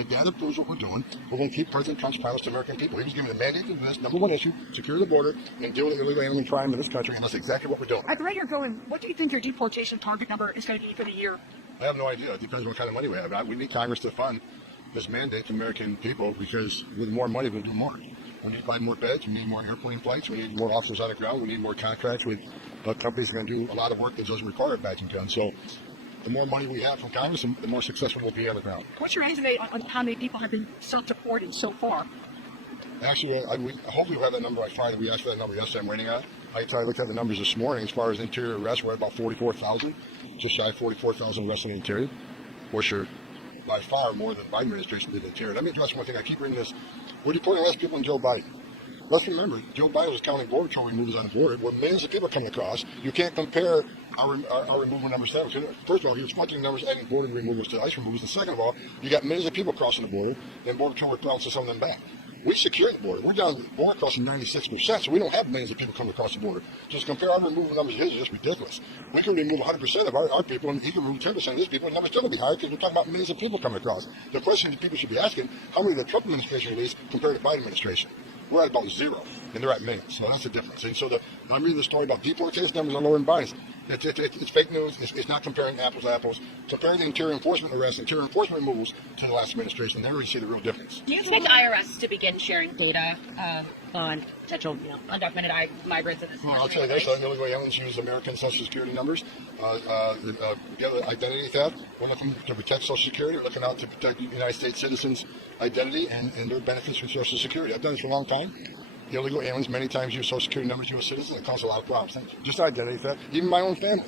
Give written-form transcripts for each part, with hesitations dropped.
The data proves what we're doing. We're going to keep President Trump's promise to American people. He was given the mandate to do this, number one issue, secure the border and deal with illegal alien crime in this country, and that's exactly what we're doing. At the rate you're going, what do you think your deportation target number is going to be for the year? I have no idea. It depends what kind of money we have. We need Congress to fund this mandate to American people because with more money, we'll do more. We need to buy more beds. We need more airplane flights. We need more officers on the ground. We need more contracts with companies that are going to do a lot of work that doesn't require a badging gun. So the more money we have from Congress, the more successful we'll be on the ground. What's your estimate on how many people have been self-deported so far? Actually, hopefully we'll have that number by Friday. We asked for that number yesterday. I'm waiting on it. I looked at the numbers this morning. As far as interior arrests, we're at about 44,000, just shy of 44,000 arrests in the interior, which are by far more than the Biden administration did in the interior. Let me address one thing. I keep reading this. We're deporting less people than Joe Biden. Let's remember, Joe Biden was counting border patrol removals on the border, where millions of people are coming across. You can't compare our removal numbers to that. First of all, he was pointing numbers adding border removals to ICE removals. And second of all, you got millions of people crossing the border, and border patrol would bounce some of them back. We secure the border. We're down border crossing 96%, so we don't have millions of people coming across the border. Just compare our removal numbers to his, it's just ridiculous. We can remove 100% of our people, and he can remove 10% of his people, and the numbers still going to be higher because we're talking about millions of people coming across. The question people should be asking, how many did the Trump administration release compared to the Biden administration? We're at about zero, and they're at millions, so that's the difference. And so I'm reading the story about deportation numbers are lower than Biden's. It's fake news. It's not comparing apples to apples. Comparing the interior enforcement arrests, interior enforcement removals to the last administration, then we see the real difference. Do you expect the IRS to begin sharing data on potential, undocumented migrants in this country? Well, I'll tell you this: illegal aliens use American Social Security numbers. The other identity theft. We're looking to protect Social Security. We're looking out to protect United States citizens' identity and their benefits from Social Security. I've done this for a long time. Illegal aliens many times use Social Security numbers, U.S. citizens. It causes a lot of problems. Just identity theft. Even my own family.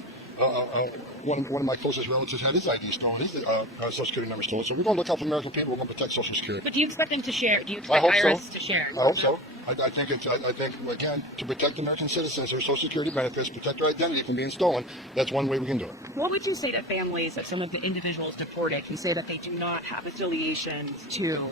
One of my closest relatives had his ID stolen, his Social Security number stolen. So we're going to look out for American people. We're going to protect Social Security. But do you expect them to share? Do you expect IRS to share? I hope so. I think again, to protect American citizens, their Social Security benefits, protect their identity from being stolen. That's one way we can do it. What would you say to families of some of the individuals deported who say that they do not have affiliations to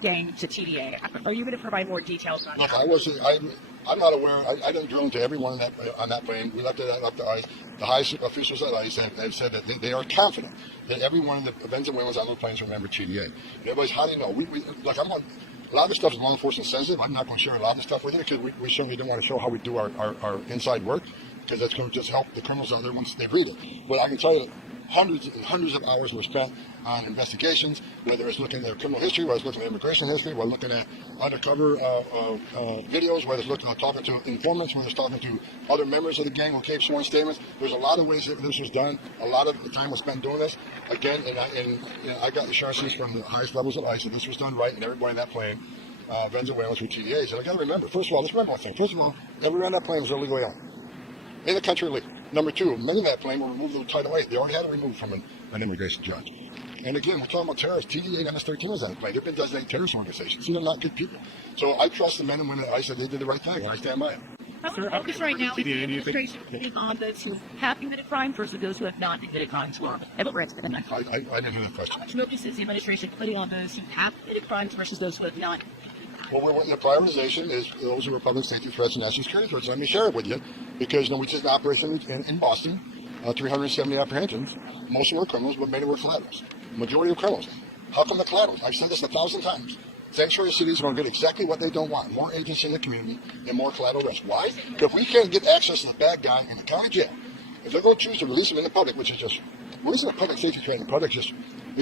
gang to TDA? Are you going to provide more details on that? Look, I'm not aware. I didn't drill into everyone on that plane. We left it up to ICE. The highest officials at ICE have said that they are confident that every one of the Venezuelans on those planes remember TDA. And everybody's, how do you know? A lot of the stuff is law enforcement sensitive. I'm not going to share a lot of the stuff with you because we certainly don't want to show how we do our inside work, because that's going to just help the criminals out there once they read it. But I can tell you that hundreds and hundreds of hours were spent on investigations, whether it's looking at their criminal history, whether it's looking at immigration history, whether looking at undercover videos, whether it's looking at talking to informants, whether it's talking to other members of the gang who gave sworn statements. There's a lot of ways that this was done. A lot of the time was spent doing this. Again, I got assurances from the highest levels of ICE that this was done right, and everybody in that plane, Venezuelans with TDAs. And I got to remember, first of all, let's remember one thing. First of all, everyone on that plane was illegally alien. In the country illegally. Number two, many of that plane were removed with Title 8. They already had it removed from an immigration judge. And again, we're talking about terrorists. TDA and MS-13 was on the plane. They've been designated terrorist organizations. These are not good people. So I trust the men and women at ICE that they did the right thing, and I stand by it. Our focus right now is the administration is on those who have committed crimes versus those who have not committed crimes. I didn't hear the question. How much focus is the administration putting on those who have committed crimes versus those who have not? Well, the prioritization is those who are public safety threats and national security threats. Let me share it with you, because we did an operation in Boston, 370 apprehensions. Most of them were criminals, but many were collaterals. Majority of criminals. How come the collaterals? I've said this 1,000 times. Sanctuary cities are going to get exactly what they don't want: more agents in the community and more collateral arrests. Why? Because we can't get access to the bad guy in the county jail. If they're going to choose to release him in the public, which is just releasing a public safety threat in the public, it's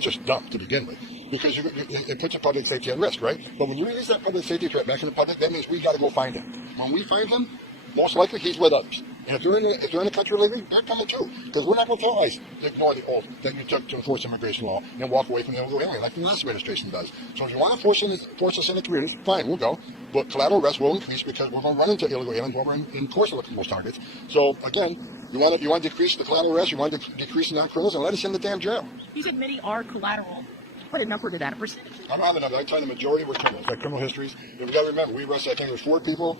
just dumb to begin with, because it puts your public safety at risk, right? But when you release that public safety threat back in the public, that means we got to go find him. When we find him, most likely he's with others. And if they're in the country illegally, they're coming too. Because we're not going to tell ICE to ignore the oath that you took to enforce immigration law and walk away from the illegal alien, like the last administration does. So if you want to force us in the communities, fine, we'll go. But collateral arrests will increase because we're going to run into illegal aliens while we're in course of looking for those targets. So again, you want to decrease the collateral arrests, you want to decrease the non-criminals, and let us in the damn jail. You said many are collateral. What a number to that, a percentage? I don't have a number. I tell you the majority were criminals, like criminal histories. And we got to remember, we arrested, I think there were 4 people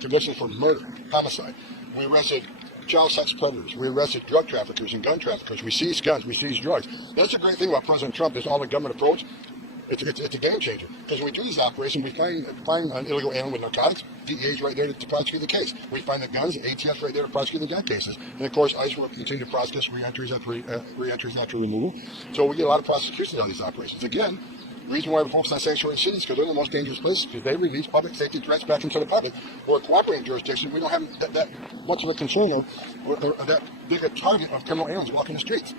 convicted for murder, homicide. We arrested child sex predators. We arrested drug traffickers and gun traffickers. We seized guns. We seized drugs. That's the great thing about President Trump is all the government approach. It's a game changer. Because when we do these operations, we find an illegal alien with narcotics. DEA's right there to prosecute the case. We find the guns, ATF's right there to prosecute the gun cases. And of course, ICE will continue to process re-entries after removal. So we get a lot of prosecutions on these operations. Again, the reason why we focus on sanctuary cities because they're the most dangerous places because they release public safety threats back into the public. We're a cooperating jurisdiction. We don't have that much of a concern or that big a target of criminal aliens walking the streets.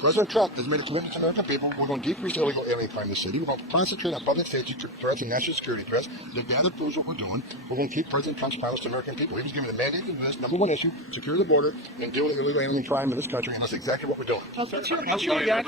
President Trump has made a commitment to American people. We're going to decrease illegal alien crime in the city. We're going to concentrate on public safety threats and national security threats. The data proves what we're doing. We're going to keep President Trump's promise to American people. He was given the mandate to do this, number one issue, secure the border and deal with illegal alien crime in this country, and that's exactly what we're doing. What's your reaction?